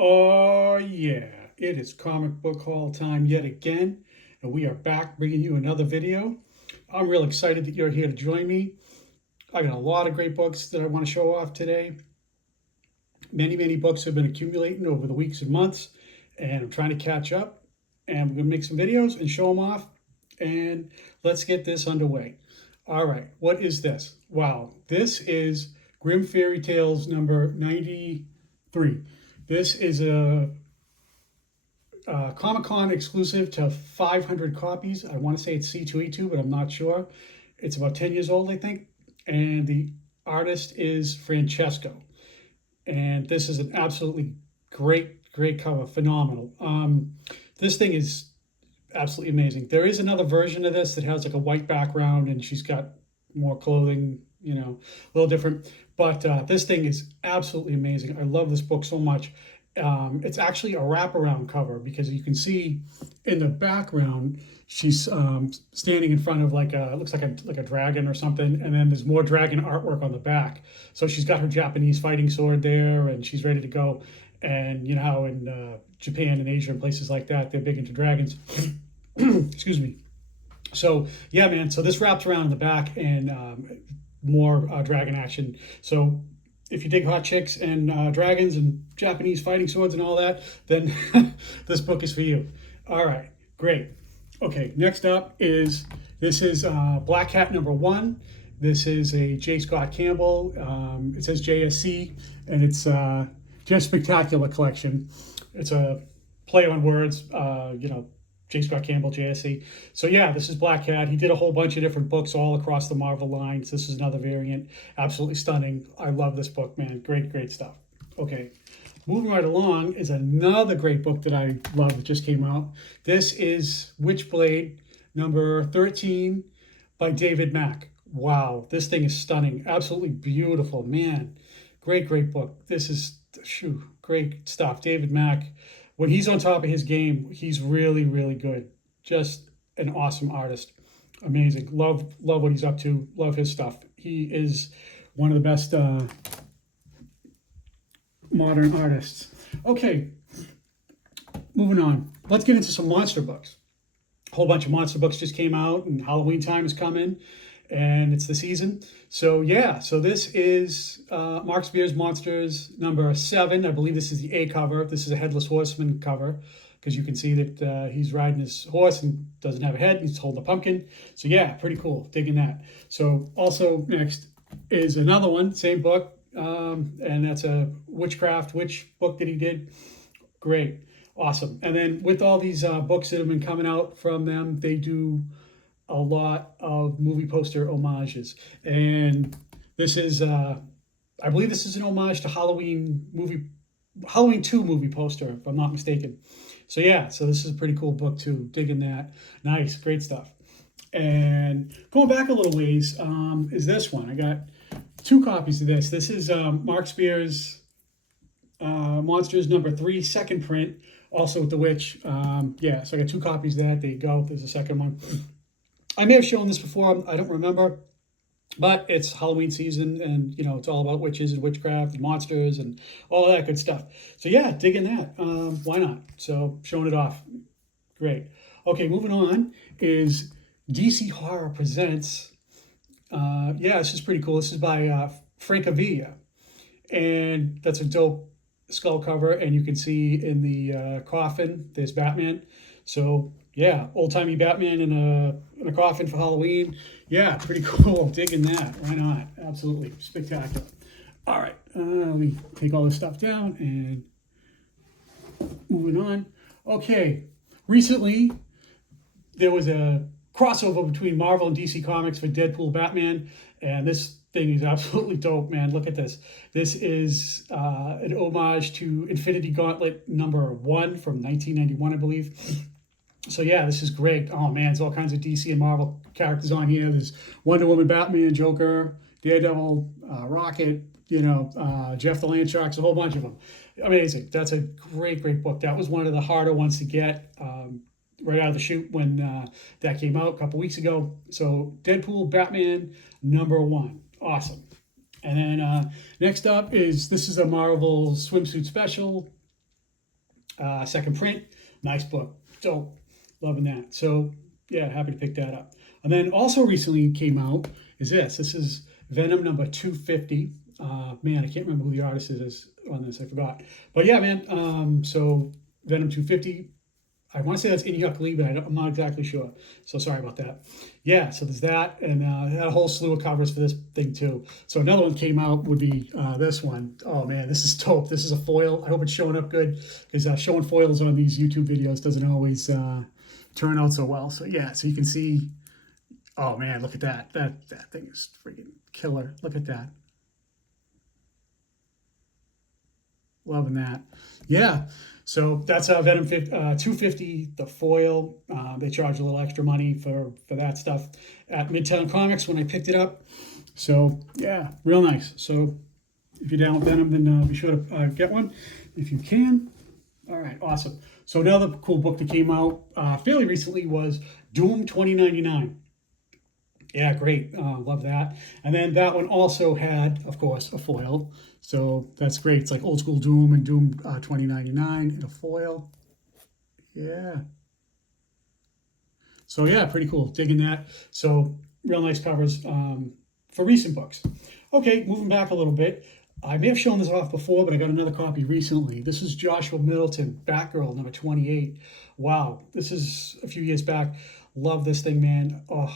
Oh, yeah, it is comic book haul time yet again, and we are back bringing you another video. I'm real excited that you're here to join me. I got a lot of great books that I want to show off today. Many books have been accumulating over the weeks and months, and I'm trying to catch up. And we're going to make some videos and show them off, and let's get this underway. All right, what is this? Wow, this is Grimm Fairy Tales number 93. This is a Comic Con exclusive to 500 copies. I want to say it's C2E2, but I'm not sure. It's about 10 years old, I think. And the artist is Francesco. And this is an absolutely great cover. Phenomenal. This thing is absolutely amazing. There is another version of this that has like a white background and she's got more clothing, a little different. But this thing is absolutely amazing. I love this book so much. It's actually a wraparound cover because you can see in the background she's standing in front of it looks like a dragon or something, and then there's more dragon artwork on the back. So she's got her Japanese fighting sword there, and she's ready to go. And you know how in Japan and Asia and places like that they're big into dragons. Excuse me. So yeah, man. So this wraps around in the back and more dragon action. So if you dig hot chicks and dragons and Japanese fighting swords and all that, then this book is for you. All right, great. Okay, next up is this is Black Cat #1. This is a J. Scott Campbell. It says JSC, and it's just spectacular collection. It's a play on words, J. Scott Campbell, JSC. So yeah, this is Black Cat. He did a whole bunch of different books all across the Marvel lines. This is another variant. Absolutely stunning. I love this book, man. Great stuff. Okay, moving right along is another great book that I love that just came out. This is Witchblade number 13 by David Mack. Wow, this thing is stunning. Absolutely beautiful, man. Great book. This is great stuff. David Mack, when he's on top of his game, he's really good. Just an awesome artist. Amazing. Love what he's up to. Love his stuff. He is one of the best modern artists. Okay, moving on. Let's get into some monster books. A whole bunch of monster books just came out, and Halloween time is coming, and it's the season. So yeah, so this is Mark Spears Monsters number 7. I believe this is the A cover. This is a Headless Horseman cover because you can see that he's riding his horse and doesn't have a head. He's holding a pumpkin. So yeah, pretty cool. Digging that. So also next is another one, same book, and that's a witchcraft witch book that he did. Great. Awesome. And then with all these books that have been coming out from them, they do a lot of movie poster homages. And this is, I believe this is an homage to Halloween 2 movie poster, if I'm not mistaken. So yeah, so this is a pretty cool book too. Digging that. Nice, great stuff. And going back a little ways is this one. I got 2 copies of this. This is Mark Spears Monsters number 3, second print, also with the witch. Yeah, so I got 2 copies of that. There you go. There's a second one. I may have shown this before. I don't remember. But it's Halloween season, and it's all about witches and witchcraft and monsters and all that good stuff. So yeah, digging that. Why not? So showing it off. Great. Okay, moving on is DC Horror Presents. Yeah, this is pretty cool. This is by Francavilla, and that's a dope skull cover. And you can see in the coffin there's Batman. So yeah, old timey Batman in a coffin for Halloween. Yeah, pretty cool. Digging that. Why not? Absolutely spectacular. All right, let me take all this stuff down and moving on. Okay, recently there was a crossover between Marvel and DC Comics for Deadpool Batman, and this thing is absolutely dope, man. Look at this. This is an homage to Infinity Gauntlet number 1 from 1991, I believe. So yeah, this is great. Oh man, there's all kinds of DC and Marvel characters on here. There's Wonder Woman, Batman, Joker, Daredevil, Rocket, Jeff the Land Sharks, a whole bunch of them. Amazing. That's a great book. That was one of the harder ones to get right out of the chute when that came out a couple weeks ago. So Deadpool, Batman, number 1. Awesome. And then next up this is a Marvel swimsuit special. second print. Nice book. Dope. Loving that. So, yeah, happy to pick that up. And then also recently came out is this. This is Venom number 250. Man, I can't remember who the artist is on this. I forgot. But yeah, man. So Venom 250. I want to say that's Inyuk Lee, but I'm not exactly sure. So sorry about that. Yeah, so there's that, and had a whole slew of covers for this thing too. So another one came out would be this one. Oh man, this is dope. This is a foil. I hope it's showing up good because showing foils on these YouTube videos doesn't always turn out so well. So yeah, so you can see. Oh man, look at that. That thing is freaking killer. Look at that. Loving that. Yeah. So that's Venom 250, the foil. They charge a little extra money for that stuff at Midtown Comics when I picked it up. So yeah, real nice. So if you're down with Venom, then be sure to get one if you can. All right, awesome. So another cool book that came out fairly recently was Doom 2099. Yeah, great. Love that. And then that one also had, of course, a foil. So that's great. It's like old school Doom and Doom 2099 in a foil. Yeah. So yeah, pretty cool. Digging that. So real nice covers for recent books. Okay, moving back a little bit. I may have shown this off before, but I got another copy recently. This is Joshua Middleton, Batgirl, number 28. Wow, this is a few years back. Love this thing, man. Oh,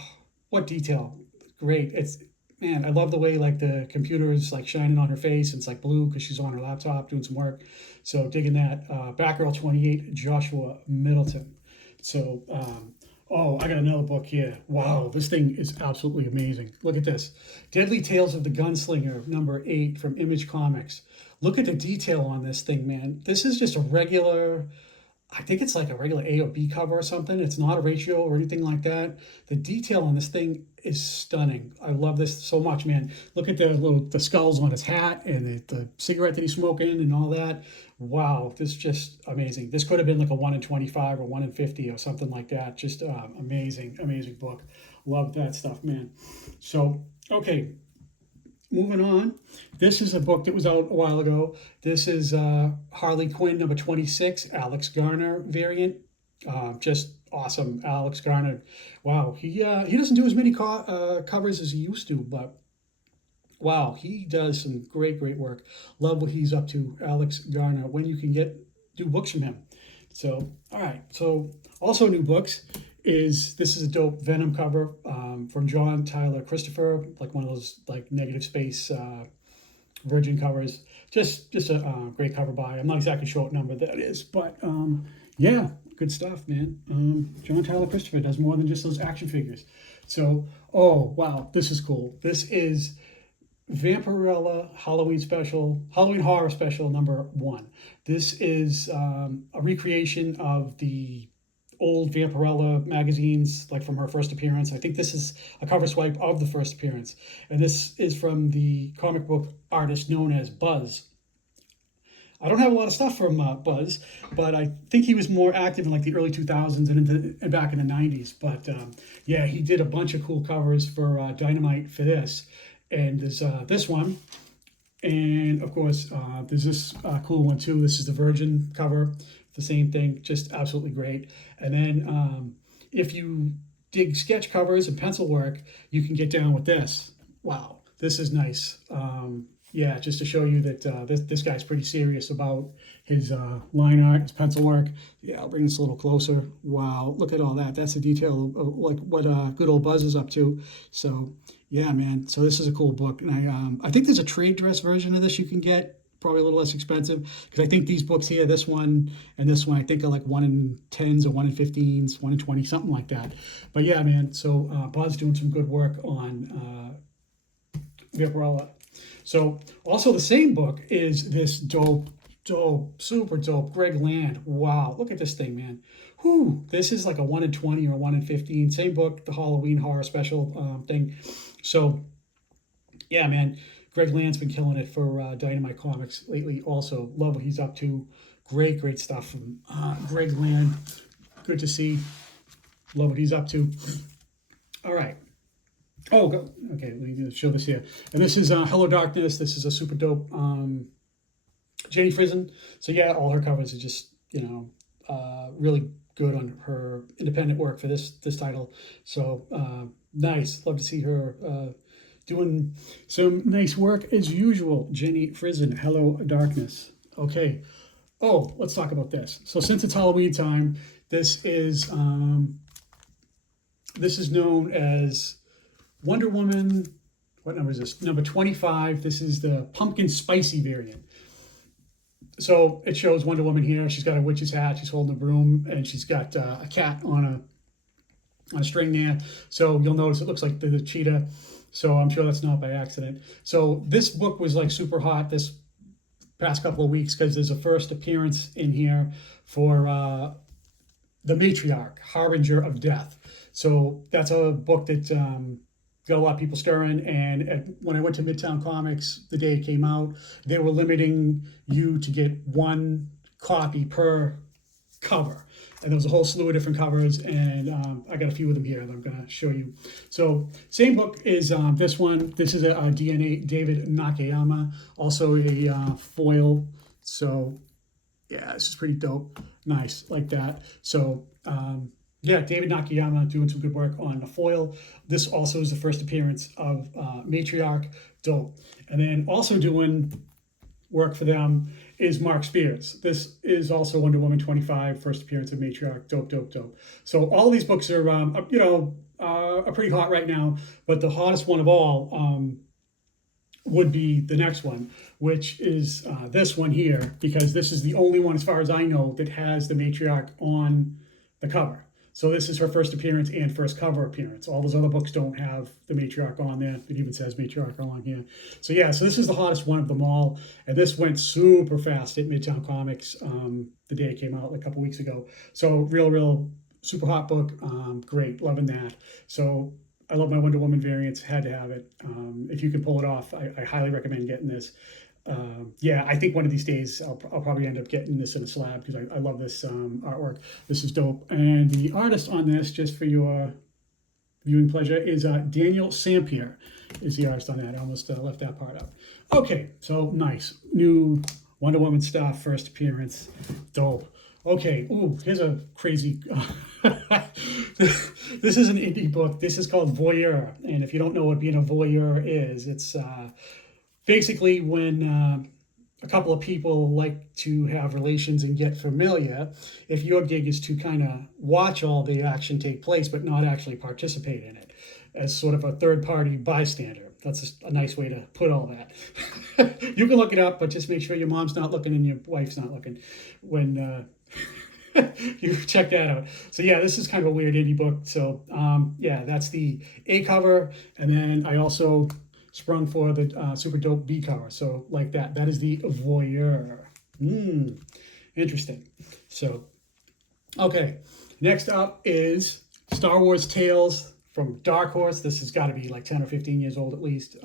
what detail. Great. It's, man, I love the way like the computer is like shining on her face. And it's like blue because she's on her laptop doing some work. So digging that. Batgirl 28, Joshua Middleton. So, oh, I got another book here. Wow, this thing is absolutely amazing. Look at this. Deadly Tales of the Gunslinger, number 8 from Image Comics. Look at the detail on this thing, man. This is just a regular, I think it's like a regular A or B cover or something. It's not a ratio or anything like that. The detail on this thing is stunning. I love this so much, man. Look at the skulls on his hat and the cigarette that he's smoking and all that. Wow, this is just amazing. This could have been like a 1 in 25 or 1 in 50 or something like that. Just amazing, amazing book. Love that stuff, man. So, okay, moving on. This is a book that was out a while ago. This is Harley Quinn number 26, Alex Garner variant. Just awesome, Alex Garner. Wow, he doesn't do as many covers as he used to, but wow, he does some great work. Love what he's up to, Alex Garner. When you can do books from him. So all right. So also new books is this is a dope Venom cover from John Tyler Christopher, like one of those like negative space Virgin covers. Just a great cover by. I'm not exactly sure what number that is, but yeah, good stuff, man. John Tyler Christopher does more than just those action figures. So, oh wow, this is cool. This is Vampirella Halloween Horror Special number 1. This is a recreation of the old Vampirella magazines, like from her first appearance. I think this is a cover swipe of the first appearance. And this is from the comic book artist known as Buzz. I don't have a lot of stuff from Buzz, but I think he was more active in like the early 2000s and back in the 90s. But yeah, he did a bunch of cool covers for Dynamite for this. And there's this one. And of course, there's this cool one too. This is the Virgin cover. The same thing, just absolutely great. And then if you dig sketch covers and pencil work, you can get down with this. Wow, this is nice. Yeah, just to show you that this guy's pretty serious about his line art, his pencil work. Yeah, I'll bring this a little closer. Wow, look at all that. That's the detail of like what good old Buzz is up to. So yeah, man. So this is a cool book, and I think there's a trade dress version of this you can get. Probably a little less expensive because I think these books here, this one and this one, I think are like 1 in 10s or 1 in 15s, 1 in 20, something like that. But yeah, man. So Buzz doing some good work on Vampirella. So also the same book is this dope, super dope Greg Land. Wow, look at this thing, man. Whew, this is like a 1 in 20 or 1 in 15. Same book, the Halloween Horror Special thing. So yeah, man. Greg Land's been killing it for Dynamite Comics lately. Also, love what he's up to. Great stuff from Greg Land. Good to see. Love what he's up to. All right. Oh, okay. Let me show this here. And this is Hello Darkness. This is a super dope Jenny Frison. So yeah, all her covers are just really good on her independent work for this title. So nice. Love to see her doing some nice work as usual. Jenny Frison, Hello Darkness. Okay. Oh, let's talk about this. So since it's Halloween time, this is known as Wonder Woman. What number is this? Number 25. This is the pumpkin spicy variant. So it shows Wonder Woman here. She's got a witch's hat. She's holding a broom, and she's got a cat on a string there. So you'll notice it looks like the cheetah. So I'm sure that's not by accident. So this book was like super hot this past couple of weeks because there's a first appearance in here for the Matriarch, Harbinger of Death. So that's a book that got a lot of people stirring. And when I went to Midtown Comics the day it came out, they were limiting you to get one copy per cover. And there was a whole slew of different covers, and I got a few of them here that I'm going to show you. So same book is this one. This is a DNA David Nakayama, also a foil. So yeah, this is pretty dope. Nice, like that. So yeah, David Nakayama doing some good work on the foil. This also is the first appearance of Matriarch. Dope. And then also doing work for them is Mark Spears. This is also Wonder Woman 25, first appearance of Matriarch. Dope, dope, dope. So all these books are, are pretty hot right now, but the hottest one of all would be the next one, which is this one here, because this is the only one, as far as I know, that has the Matriarch on the cover. So this is her first appearance and first cover appearance. All those other books don't have the Matriarch on there. It even says Matriarch on here. So yeah, so this is the hottest one of them all. And this went super fast at Midtown Comics the day it came out like a couple weeks ago. So real super hot book. Great, loving that. So I love my Wonder Woman variants, had to have it. If you can pull it off, I highly recommend getting this. Yeah, I think one of these days I'll probably end up getting this in a slab because I love this artwork. This is dope. And the artist on this, just for your viewing pleasure, is Daniel Sampier is the artist on that. I almost left that part out. Okay, so nice. New Wonder Woman stuff, first appearance. Dope. Okay, ooh, here's a crazy... This is an indie book. This is called Voyeur. And if you don't know what being a voyeur is, it's... basically, when a couple of people like to have relations and get familiar, if your gig is to kind of watch all the action take place but not actually participate in it as sort of a third-party bystander. That's a nice way to put all that. You can look it up, but just make sure your mom's not looking and your wife's not looking when you check that out. So yeah, this is kind of a weird indie book. So yeah, that's the A cover, and then I also sprung for the super dope B cover. So like that. That is the Voyeur. Interesting. So, okay. Next up is Star Wars Tales from Dark Horse. This has got to be like 10 or 15 years old at least.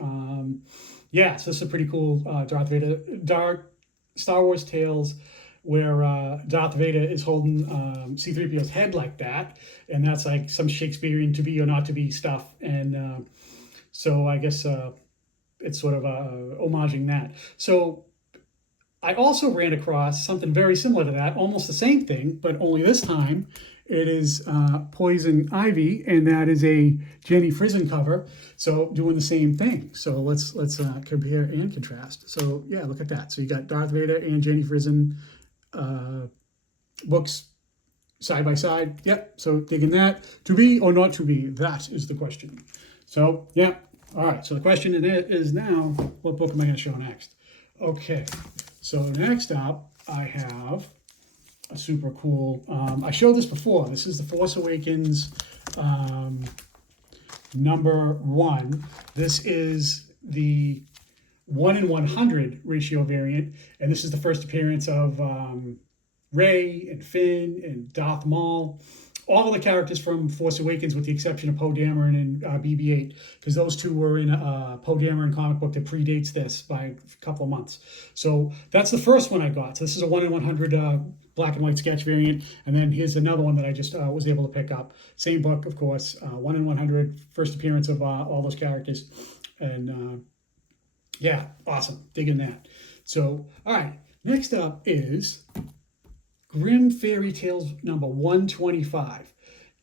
Yeah, so this is a pretty cool Star Wars Tales where Darth Vader is holding C-3PO's head like that. And that's like some Shakespearean to be or not to be stuff. And so I guess it's sort of homaging that. So I also ran across something very similar to that, almost the same thing, but only this time it is Poison Ivy, and that is a Jenny Frison cover. So doing the same thing. So let's compare and contrast. So yeah, look at that. So you got Darth Vader and Jenny Frison books side by side. Yep. So digging that. To be or not to be? That is the question. So yeah. All right, so the question is now, what book am I going to show next? Okay, so next up, I have a super cool, I showed this before. This is The Force Awakens #1. This is the 1:100 ratio variant, and this is the first appearance of Rey and Finn and Darth Maul. All of the characters from Force Awakens, with the exception of Poe Dameron and BB-8, because those two were in a Poe Dameron comic book that predates this by a couple of months. So that's the first one I got. So this is a 1:100 black and white sketch variant, and then here's another one that I just was able to pick up. Same book, of course, 1:100, first appearance of all those characters, and yeah, awesome, digging that. So all right, next up is Grimm Fairy Tales number 125.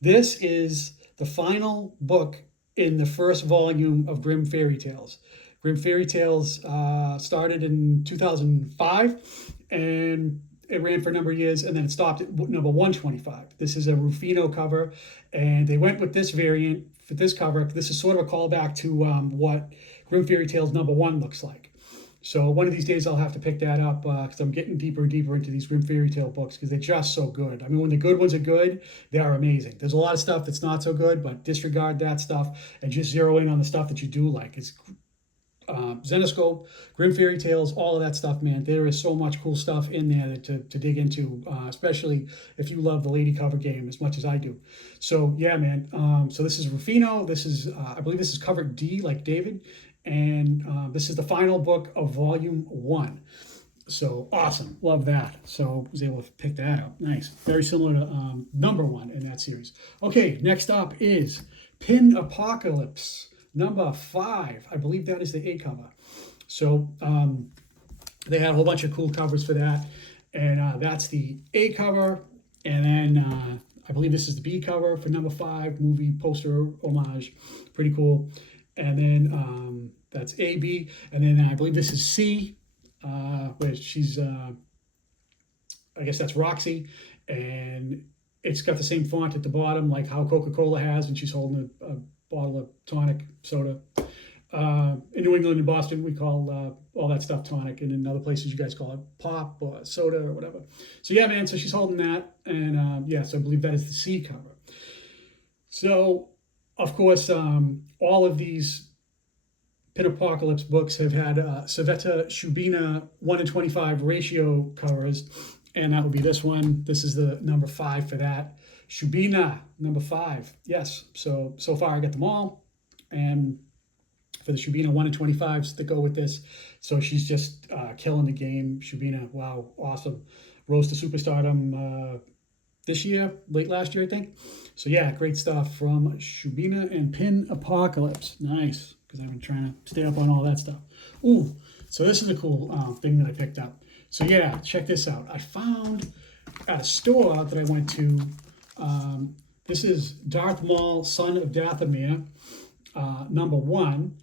This is the final book in the first volume of Grimm Fairy Tales. Grimm Fairy Tales started in 2005, and it ran for a number of years, and then it stopped at number 125. This is a Rufino cover, and they went with this variant for this cover. This is sort of a callback to what Grimm Fairy Tales number 1 looks like. So one of these days I'll have to pick that up because I'm getting deeper and deeper into these Grimm Fairy Tale books because they're just so good. I mean, when the good ones are good, they are amazing. There's a lot of stuff that's not so good, but disregard that stuff and just zero in on the stuff that you do like. It's Zenescope, Grimm Fairy Tales, all of that stuff, man. There is so much cool stuff in there to dig into, especially if you love the Lady Cover game as much as I do. So yeah, man. So this is Rufino. This is, I believe this is cover D, like David. And this is the final book of volume 1. So awesome, love that. So I was able to pick that up. Nice, very similar to number 1 in that series. Okay, next up is Pin Apocalypse number 5. I believe that is the A cover. So they had a whole bunch of cool covers for that, and that's the A cover. And then I believe this is the B cover for number 5, movie poster homage. Pretty cool. And then that's A, B, and then I believe this is C, where she's, I guess that's Roxy, and it's got the same font at the bottom, like how Coca-Cola has, and she's holding a bottle of tonic soda. In New England and Boston, we call all that stuff tonic, and in other places you guys call it pop or soda or whatever. So yeah, man, so she's holding that, and yes, I believe that is the C cover. So, of course, all of these Pin Apocalypse books have had Savetta Shubina 1:25 ratio covers, and that would be this one. This is the number 5 for that. Shubina, number 5. Yes, so far I got them all, and for the Shubina 1:25s that go with this. So she's just killing the game. Shubina, wow, awesome. Rose to superstardom this year, late last year, I think. So yeah, great stuff from Shubina and Pin Apocalypse. Nice, because I've been trying to stay up on all that stuff. Ooh, so this is a cool thing that I picked up. So yeah, check this out. I found at a store that I went to, this is Darth Maul, Son of Dathomir, number 1,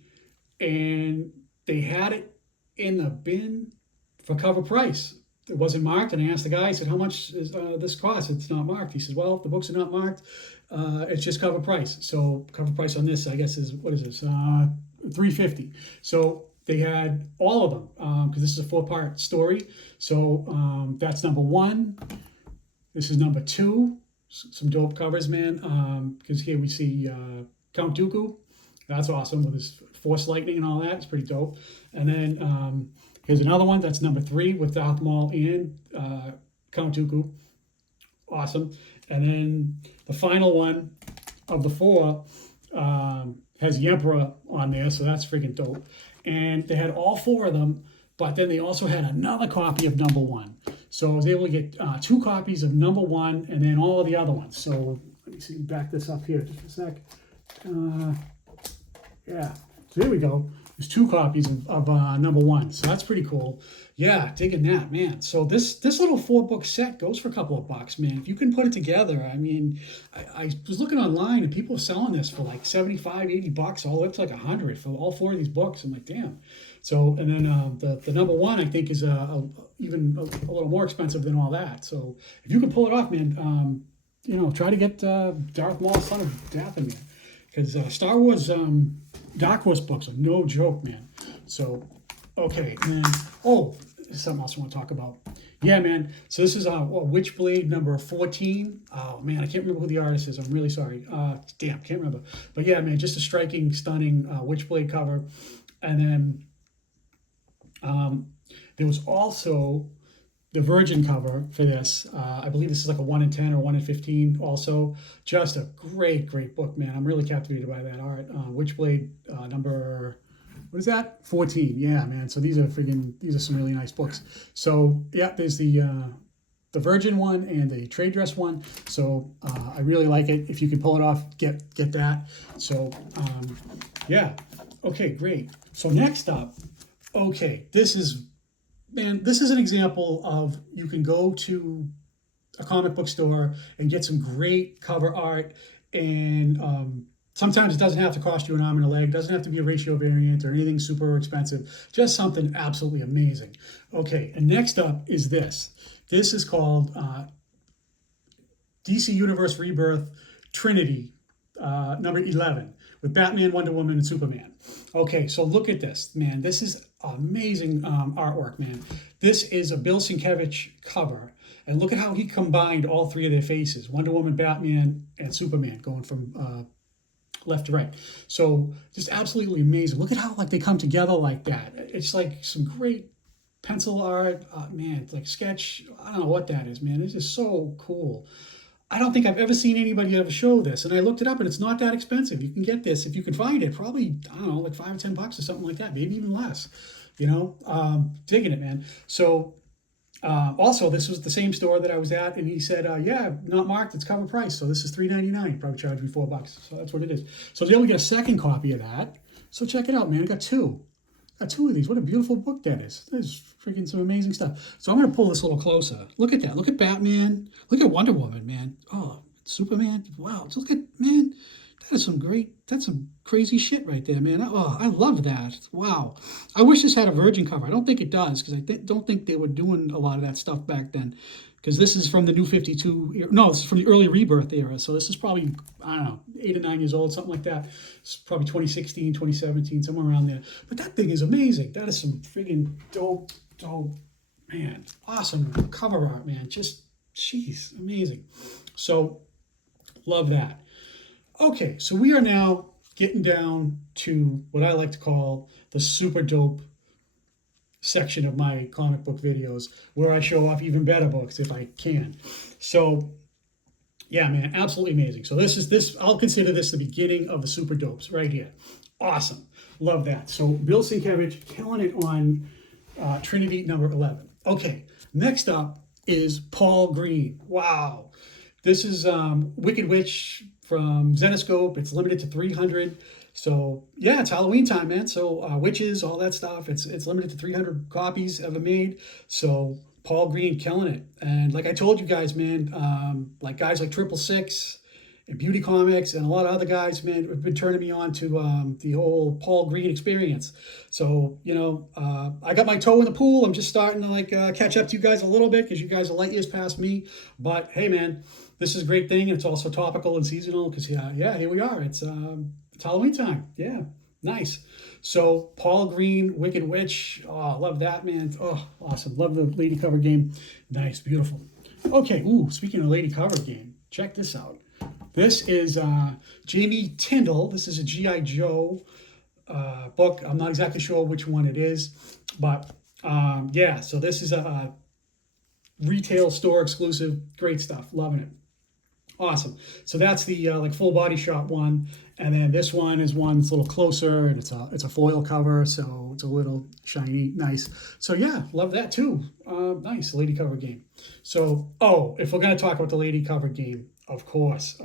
and they had it in the bin for cover price. It wasn't marked, and I asked the guy, I said, how much is this cost? It's not marked. He said, well, if the books are not marked, it's just cover price. So cover price on this, I guess, is, what is this, $3.50. So they had all of them, because this is a 4-part story. So that's number 1. This is number 2. Some dope covers, man, because here we see Count Dooku. That's awesome with his Force lightning and all that. It's pretty dope. And then here's another one. That's number 3 with Darth Maul and Count Dooku. Awesome. And then the final one of the 4 has the Emperor on there, so that's freaking dope. And they had all 4 of them, but then they also had another copy of number 1. So I was able to get 2 copies of number 1 and then all of the other ones. So let me see, back this up here just a sec. Yeah, so there we go. There's 2 copies of number 1, so that's pretty cool. Yeah, digging that, man. So this little 4-book set goes for a couple of bucks, man. If you can put it together, I mean, I was looking online and people were selling this for like 75, 80 bucks, all the way up to like 100 for all 4 of these books. I'm like, damn. So, and then the number 1, I think, is even a little more expensive than all that. So if you can pull it off, man, you know, try to get Darth Maul, Son of Dathomir, because Star Wars Dark Horse books are no joke, man. So, okay, and then, oh, something else I want to talk about. Yeah, man. So this is Witchblade number 14. Oh, man, I can't remember who the artist is. I'm really sorry. Damn, can't remember. But yeah, man, just a striking, stunning Witchblade cover. And then there was also the Virgin cover for this. I believe this is like a 1 in 10 or 1 in 15 also. Just a great, great book, man. I'm really captivated by that art. Witchblade number, what is that? 14. Yeah, man. So these are some really nice books. So yeah, there's the Virgin one and the trade dress one. So I really like it. If you can pull it off, get that. So yeah. Okay, great. So next up, okay, this is an example of, you can go to a comic book store and get some great cover art. And sometimes it doesn't have to cost you an arm and a leg. It doesn't have to be a ratio variant or anything super expensive. Just something absolutely amazing. Okay, and next up is this. This is called DC Universe Rebirth Trinity, number 11, with Batman, Wonder Woman, and Superman. Okay, so look at this, man. This is amazing artwork, man. This is a Bill Sienkiewicz cover. And look at how he combined all three of their faces, Wonder Woman, Batman, and Superman, going from left to right. So just absolutely amazing. Look at how like they come together like that. It's like some great pencil art, man, like sketch. I don't know what that is, man. It's just so cool. I don't think I've ever seen anybody ever show this. And I looked it up and it's not that expensive. You can get this if you can find it, probably, I don't know, like $5 or $10 or something like that, maybe even less, digging it, man. So also, this was the same store that I was at, and he said, "Yeah, not marked. It's cover price. So this is $3.99. Probably charged me $4. So that's what it is." So then we get a second copy of that. So check it out, man. I got two. Got two of these. What a beautiful book that is. There's freaking some amazing stuff. So I'm gonna pull this a little closer. Look at that. Look at Batman. Look at Wonder Woman, man. Oh, Superman. Wow. Just look at, man. That's some crazy shit right there, man. Oh, I love that. Wow. I wish this had a Virgin cover. I don't think it does, because don't think they were doing a lot of that stuff back then. Because this is from the New 52 era. No, this is from the early Rebirth era. So this is probably, I don't know, 8 or 9 years old, something like that. It's probably 2016, 2017, somewhere around there. But that thing is amazing. That is some friggin' dope, man. Awesome cover art, man. Just, jeez, amazing. So, love that. Okay, so we are now getting down to what I like to call the super dope section of my comic book videos, where I show off even better books if I can. So, yeah, man, absolutely amazing. So I'll consider this the beginning of the super dopes right here. Awesome. Love that. So Bill Sienkiewicz killing it on Trinity number 11. Okay, next up is Paul Green. Wow. This is Wicked Witch from Zenescope. It's limited to 300. So yeah, it's Halloween time, man. So witches, all that stuff. It's limited to 300 copies ever made. So Paul Green killing it. And like I told you guys, man, like guys like 666 and Beauty Comics and a lot of other guys, man, have been turning me on to the whole Paul Green experience. So, I got my toe in the pool. I'm just starting to catch up to you guys a little bit, because you guys are light years past me. But hey, man, this is a great thing. And it's also topical and seasonal, because yeah, here we are. It's Halloween time. Yeah, nice. So Paul Green, Wicked Witch. Oh, love that, man. Oh, awesome. Love the lady cover game. Nice, beautiful. Okay, speaking of lady cover game, check this out. This is Jamie Tyndall. This is a G.I. Joe book. I'm not exactly sure which one it is, but yeah, so this is a retail store exclusive. Great stuff. Loving it. Awesome. So that's the full body shot one, and then this one is one that's a little closer, and it's a foil cover, so it's a little shiny, nice. So yeah, love that too. Nice lady cover game. So if we're gonna talk about the lady cover game, of course.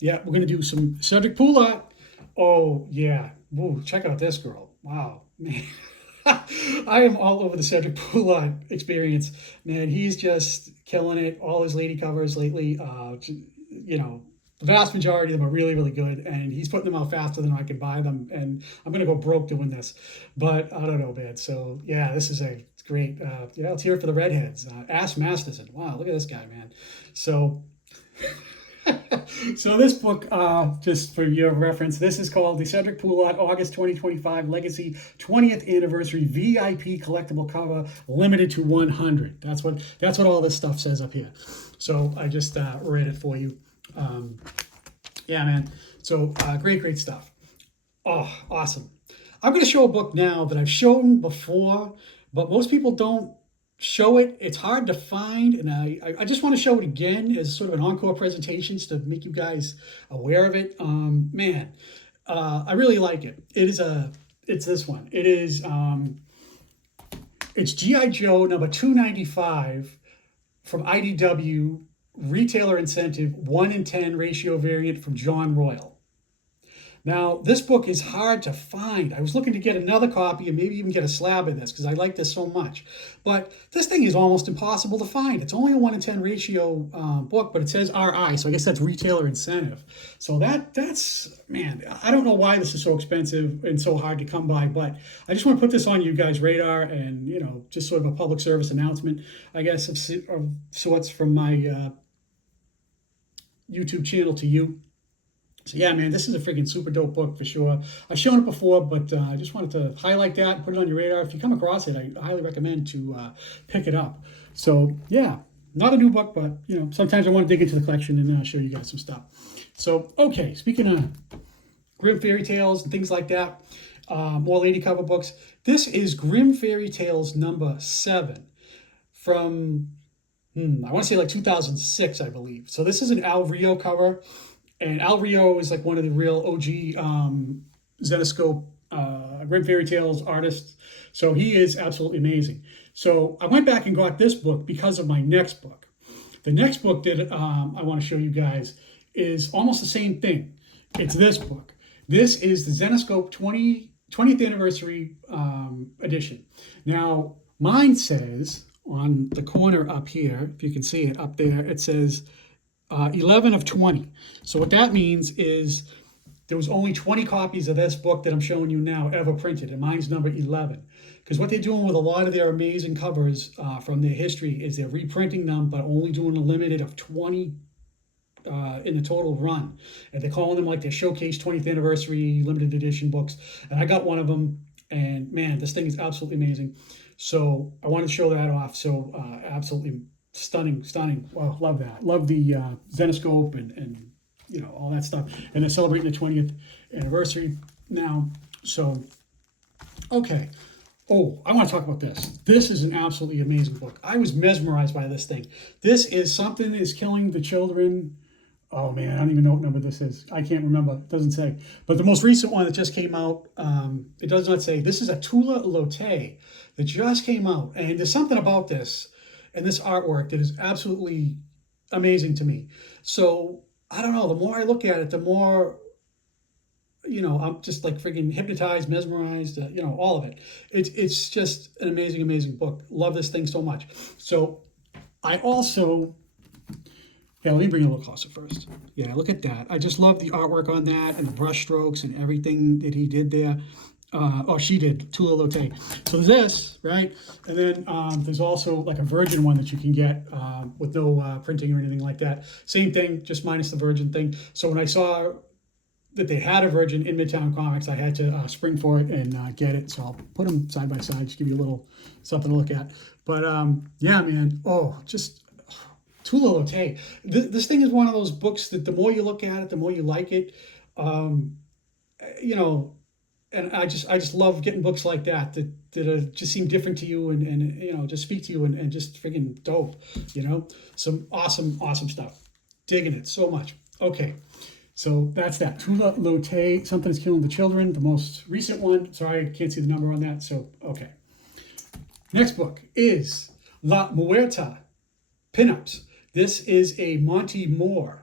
Yeah, we're gonna do some Cedric Poulart. Oh yeah. Whoa, check out this girl. Wow, man. I am all over the Cedric Poulart experience, man. He's just killing it. All his lady covers lately, the vast majority of them are really, really good, and he's putting them out faster than I can buy them, and I'm gonna go broke doing this. But I don't know, man. So yeah, this is it's great. Let's hear it for the redheads. Ash Masterson. Wow, look at this guy, man. So. So this book, just for your reference, this is called the Cedric Poulart August 2025 Legacy 20th Anniversary VIP Collectible Cover, limited to 100. That's what all this stuff says up here. So I just read it for you. Yeah, man. So great stuff. Oh, awesome. I'm going to show a book now that I've shown before, but most people don't show it. It's hard to find, and I just want to show it again as sort of an encore presentation to make you guys aware of it. Man, I really like it. It's this one. It is it's G.I. Joe number 295 from IDW, retailer incentive 1 in 10 ratio variant from John Royal. Now, this book is hard to find. I was looking to get another copy and maybe even get a slab of this because I like this so much. But this thing is almost impossible to find. It's only a 1 in 10 ratio book, but it says RI, so I guess that's retailer incentive. So that's, man, I don't know why this is so expensive and so hard to come by, but I just want to put this on you guys' radar and, just sort of a public service announcement, I guess, of sorts from my YouTube channel to you. So yeah, man, this is a freaking super dope book for sure. I've shown it before, but I just wanted to highlight that and put it on your radar. If you come across it, I highly recommend to pick it up. So yeah, not a new book, but sometimes I want to dig into the collection and show you guys some stuff. So okay, speaking of Grimm fairy tales and things like that, more lady cover books. This is Grimm Fairy Tales number 7 from I want to say like 2006, I believe. So this is an Al Rio cover. And Al Rio is like one of the real OG Zenescope Grimm Fairy Tales artists. So he is absolutely amazing. So I went back and got this book because of my next book. The next book that I want to show you guys is almost the same thing. It's this book. This is the Zenescope 20th anniversary edition. Now, mine says on the corner up here, if you can see it up there, it says 11 of 20. So what that means is there was only 20 copies of this book that I'm showing you now ever printed, and mine's number 11. Because what they're doing with a lot of their amazing covers from their history is they're reprinting them, but only doing a limited of 20 in the total run. And they're calling them like their Showcase 20th Anniversary limited edition books. And I got one of them, and man, this thing is absolutely amazing. So I wanted to show that off. So absolutely stunning. Well, love that. Love the Zenescope and all that stuff. And they're celebrating the 20th anniversary now. So, okay. Oh, I want to talk about this. This is an absolutely amazing book. I was mesmerized by this thing. This is Something is Killing the Children. Oh man, I don't even know what number this is. I can't remember. It doesn't say. But the most recent one that just came out, it does not say. This is a Tula Lote that just came out. And there's something about this and this artwork that is absolutely amazing to me. So I don't know, the more I look at it, the more, I'm just like freaking hypnotized, mesmerized, all of it. It's just an amazing book. Love this thing so much. So I also, let me bring it a little closer first. Yeah, look at that. I just love the artwork on that and the brush strokes and everything that he did there. She did, Tula Lote. So there's this, right? And then there's also like a virgin one that you can get with no printing or anything like that. Same thing, just minus the virgin thing. So when I saw that they had a virgin in Midtown Comics, I had to spring for it and get it. So I'll put them side by side, just give you a little something to look at. But yeah, man, just Tula Lote. This thing is one of those books that the more you look at it, the more you like it. And I just love getting books like that just seem different to you and just speak to you and just freaking dope, some awesome stuff. Digging it so much. Okay, so that's that. Tula Lote, Something is Killing the Children, the most recent one. Sorry, I can't see the number on that. So, okay. Next book is La Muerta, Pinups. This is a Monty Moore.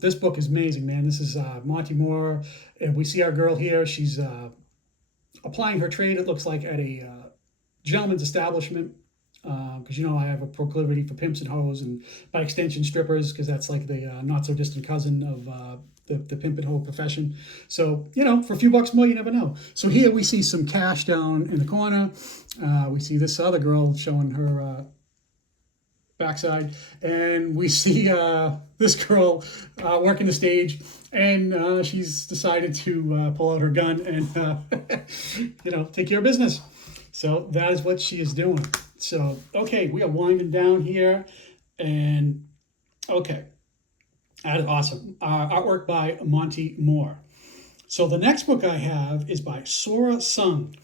This book is amazing, man. This is Monty Moore. And we see our girl here. She's applying her trade, it looks like, at a gentleman's establishment. Because, I have a proclivity for pimps and hoes and, by extension, strippers, because that's like the not-so-distant cousin of the pimp and hoe profession. So, for a few bucks more, you never know. So here we see some cash down in the corner. We see this other girl showing her backside, and we see this girl working the stage, and she's decided to pull out her gun and take care of business. So that is what she is doing. So okay, we are winding down here, and okay, that is awesome. Artwork by Monty Moore. So the next book I have is by Sora Sung,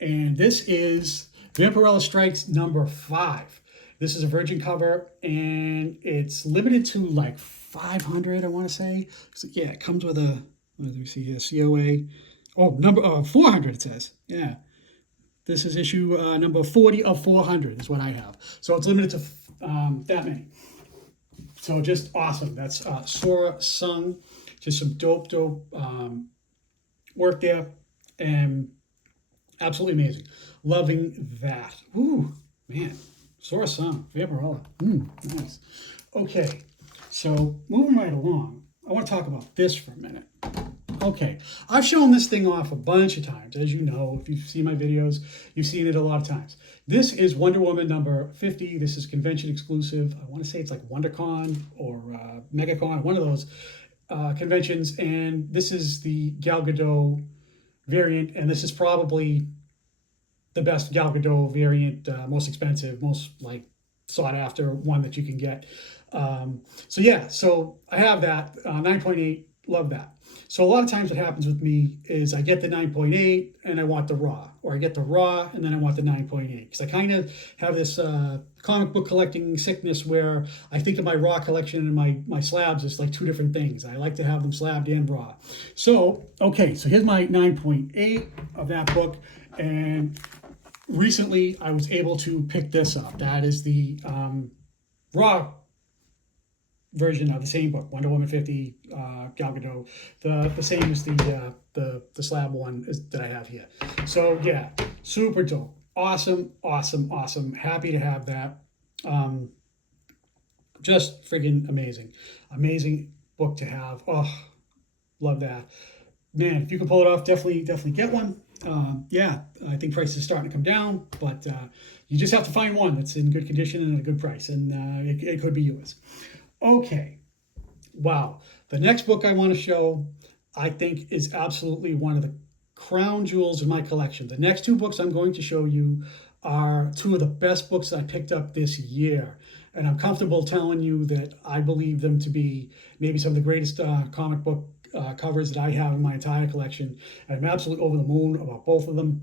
and this is Vampirella Strikes number 5. This is a virgin cover, and it's limited to like 500, I want to say. So, yeah, it comes with a, let me see here, COA. Oh, number 400, it says. Yeah. This is issue number 40 of 400 is what I have. So it's limited to that many. So just awesome. That's Sora Sung. Just some dope work there, and absolutely amazing. Loving that. Ooh, man. Sora Song, Vaporella. Nice. Okay, so moving right along, I want to talk about this for a minute. Okay, I've shown this thing off a bunch of times. As you know, if you've seen my videos, you've seen it a lot of times. This is Wonder Woman number 50. This is convention exclusive. I want to say it's like WonderCon or MegaCon, one of those conventions. And this is the Gal Gadot variant. And this is probably the best Gal Gadot variant, most expensive, most like sought after one that you can get. So yeah, so I have that 9.8. Love that. So a lot of times what happens with me is I get the 9.8 and I want the raw, or I get the raw and then I want the 9.8, because I kind of have this comic book collecting sickness where I think of my raw collection and my slabs as like two different things. I like to have them slabbed and raw. So, okay, so here's my 9.8 of that book, and recently I was able to pick this up. That is the raw version of the same book, Wonder Woman 50, Gal Gadot, the same as the slab one that I have here. So yeah, super dope, awesome. Happy to have that. Just friggin' amazing book to have. Oh, love that, man. If you can pull it off, definitely get one. Yeah, I think prices are starting to come down, but you just have to find one that's in good condition and at a good price, and it could be yours. Okay, wow. The next book I want to show, I think, is absolutely one of the crown jewels of my collection. The next two books I'm going to show you are two of the best books that I picked up this year. And I'm comfortable telling you that I believe them to be maybe some of the greatest comic book covers that I have in my entire collection. I'm absolutely over the moon about both of them.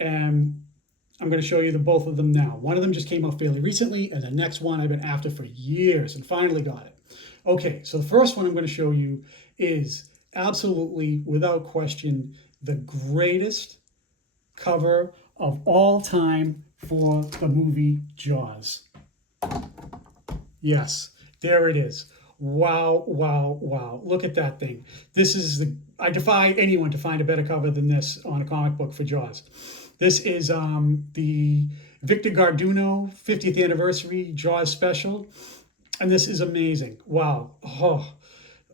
And I'm going to show you both of them now. One of them just came out fairly recently, and the next one I've been after for years and finally got it. Okay, so the first one I'm going to show you is absolutely, without question, the greatest cover of all time for the movie Jaws. Yes, there it is. Wow. Look at that thing. This is I defy anyone to find a better cover than this on a comic book for Jaws. This is the Victor Garduno 50th anniversary Jaws special. And this is amazing. Wow. Oh,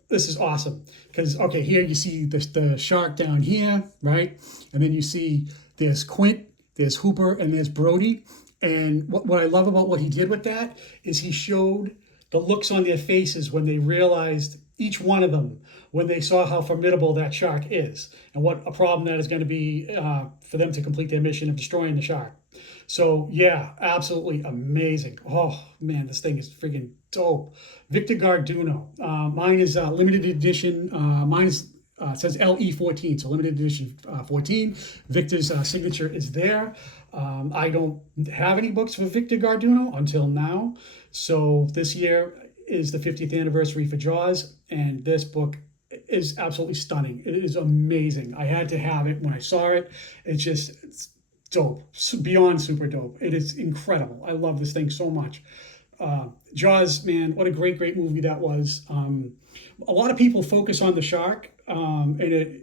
this is awesome. Because, okay, here you see the shark down here, right? And then you see there's Quint, there's Hooper, and there's Brody. And what I love about what he did with that is he showed the looks on their faces when they realized, each one of them, when they saw how formidable that shark is and what a problem that is going to be for them to complete their mission of destroying the shark. So yeah, absolutely amazing. Oh man, this thing is freaking dope. Victor Garduno. Mine is limited edition. Mine is it says LE14, so limited edition 14. Victor's signature is there. I don't have any books for Victor Garduno until now. So this year is the 50th anniversary for Jaws, and this book is absolutely stunning. It is amazing. I had to have it when I saw it. It's dope, beyond super dope. It is incredible. I love this thing so much. Jaws, man, what a great movie that was. A lot of people focus on the shark, and it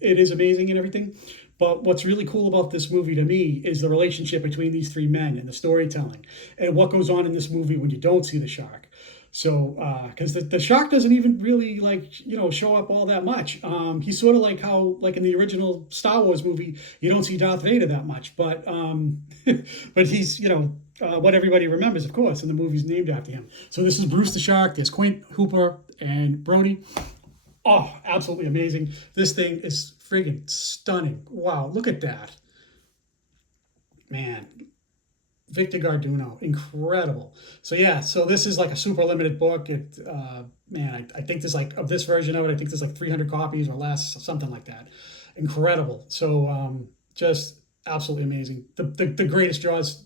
is amazing and everything. But what's really cool about this movie to me is the relationship between these three men and the storytelling and what goes on in this movie when you don't see the shark. So, because the shark doesn't even really show up all that much. He's sort of like how, like in the original Star Wars movie, you don't see Darth Vader that much, but but he's what everybody remembers, of course, and the movie's named after him. So this is Bruce the Shark. There's Quint, Hooper, and Brody. Oh, absolutely amazing. This thing is friggin' stunning. Wow, look at that. Man, Victor Garduno, incredible. So yeah, so this is like a super limited book. It, I think there's of this version of it, I think there's 300 copies or less, something like that. Incredible. So just absolutely amazing. The greatest Jaws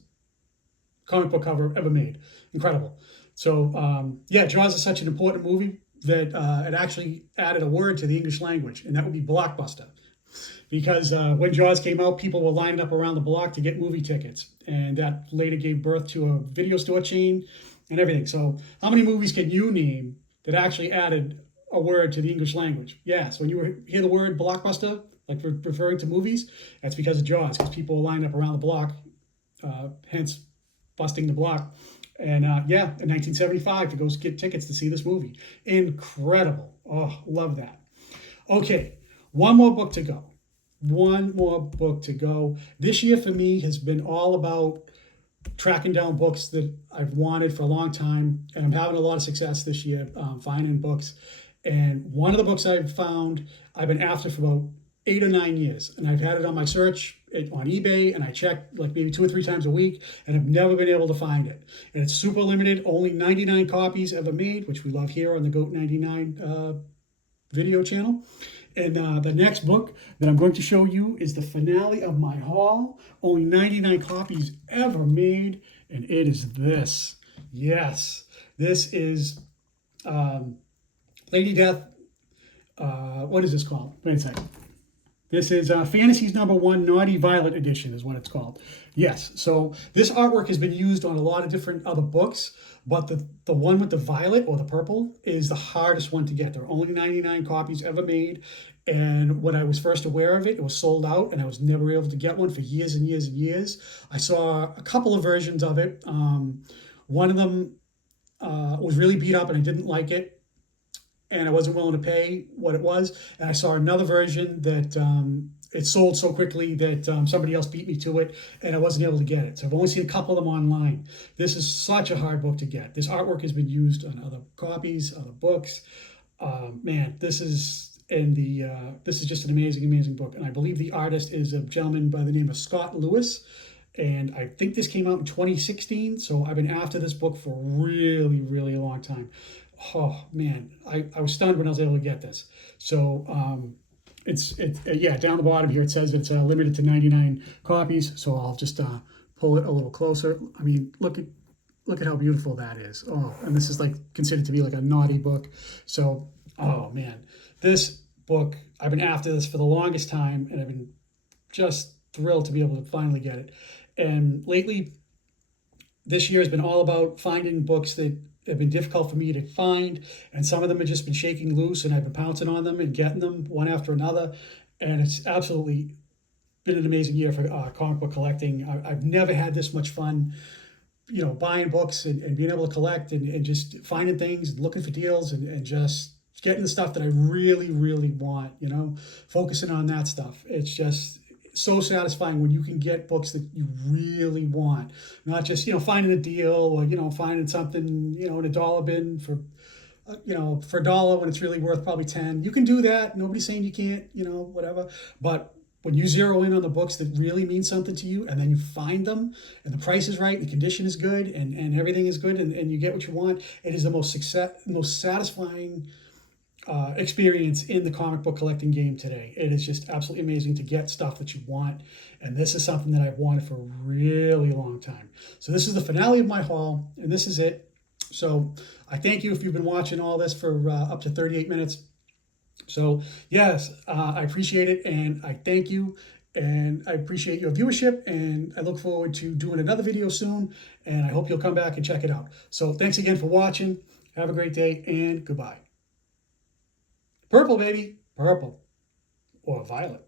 comic book cover ever made. Incredible. So yeah, Jaws is such an important movie that it actually added a word to the English language, and that would be blockbuster. Because when Jaws came out, people were lining up around the block to get movie tickets, and that later gave birth to a video store chain and everything. So how many movies can you name that actually added a word to the English language. Yes, when you hear the word blockbuster, like referring to movies, that's because of Jaws, because people line up around the block, hence busting the block. And yeah, in 1975 to go get tickets to see this movie. Incredible. Oh, love that. Okay, one more book to go. One more book to go. This year for me has been all about tracking down books that I've wanted for a long time, and I'm having a lot of success this year finding books. And one of the books I've found, I've been after for about 8 or 9 years, and I've had it on my search on eBay, and I check like maybe 2 or 3 times a week, and I've never been able to find it. And it's super limited, only 99 copies ever made, which we love here on the Goat 99 video channel. And the next book that I'm going to show you is the finale of my haul. Only 99 copies ever made, and it is this. Yes, this is Lady Death. What is this called? Wait a second. This is Fantasies #1 Naughty Violet Edition is what it's called. Yes, so this artwork has been used on a lot of different other books, but the one with the violet or the purple is the hardest one to get. There are only 99 copies ever made, and when I was first aware of it, it was sold out, and I was never able to get one for years and years and years. I saw a couple of versions of it. One of them was really beat up, and I didn't like it, and I wasn't willing to pay what it was. And I saw another version that it sold so quickly that somebody else beat me to it, and I wasn't able to get it. So I've only seen a couple of them online. This is such a hard book to get. This artwork has been used on other copies, other books. Man, this is this is just an amazing, amazing book. And I believe the artist is a gentleman by the name of Scott Lewis. And I think this came out in 2016. So I've been after this book for a really, really long time. Oh man, I was stunned when I was able to get this. So yeah, down the bottom here it says it's limited to 99 copies. So I'll just pull it a little closer. I mean, look at how beautiful that is. Oh, and this is like considered to be like a naughty book. So oh man, this book, I've been after this for the longest time, and I've been just thrilled to be able to finally get it. And lately, this year has been all about finding books that have been difficult for me to find, and some of them have just been shaking loose, and I've been pouncing on them and getting them one after another, and it's absolutely been an amazing year for comic book collecting. I've never had this much fun, you know, buying books and being able to collect and just finding things and looking for deals and just getting the stuff that I really, really want, you know, focusing on that stuff. It's just so satisfying when you can get books that you really want, not just, you know, finding a deal or, you know, finding something, you know, in a dollar bin for, you know, for $1 when it's really worth probably 10. You can do that. Nobody's saying you can't, you know, whatever. But when you zero in on the books that really mean something to you, and then you find them and the price is right, the condition is good, and everything is good, and you get what you want, it is the most satisfying experience in the comic book collecting game today. It is just absolutely amazing to get stuff that you want, and this is something that I've wanted for a really long time. So this is the finale of my haul, and this is it. So I thank you if you've been watching all this for up to 38 minutes. So yes, I appreciate it, and I thank you, and I appreciate your viewership, and I look forward to doing another video soon, and I hope you'll come back and check it out. So thanks again for watching. Have a great day, and goodbye. Purple, baby. Purple. Or violet.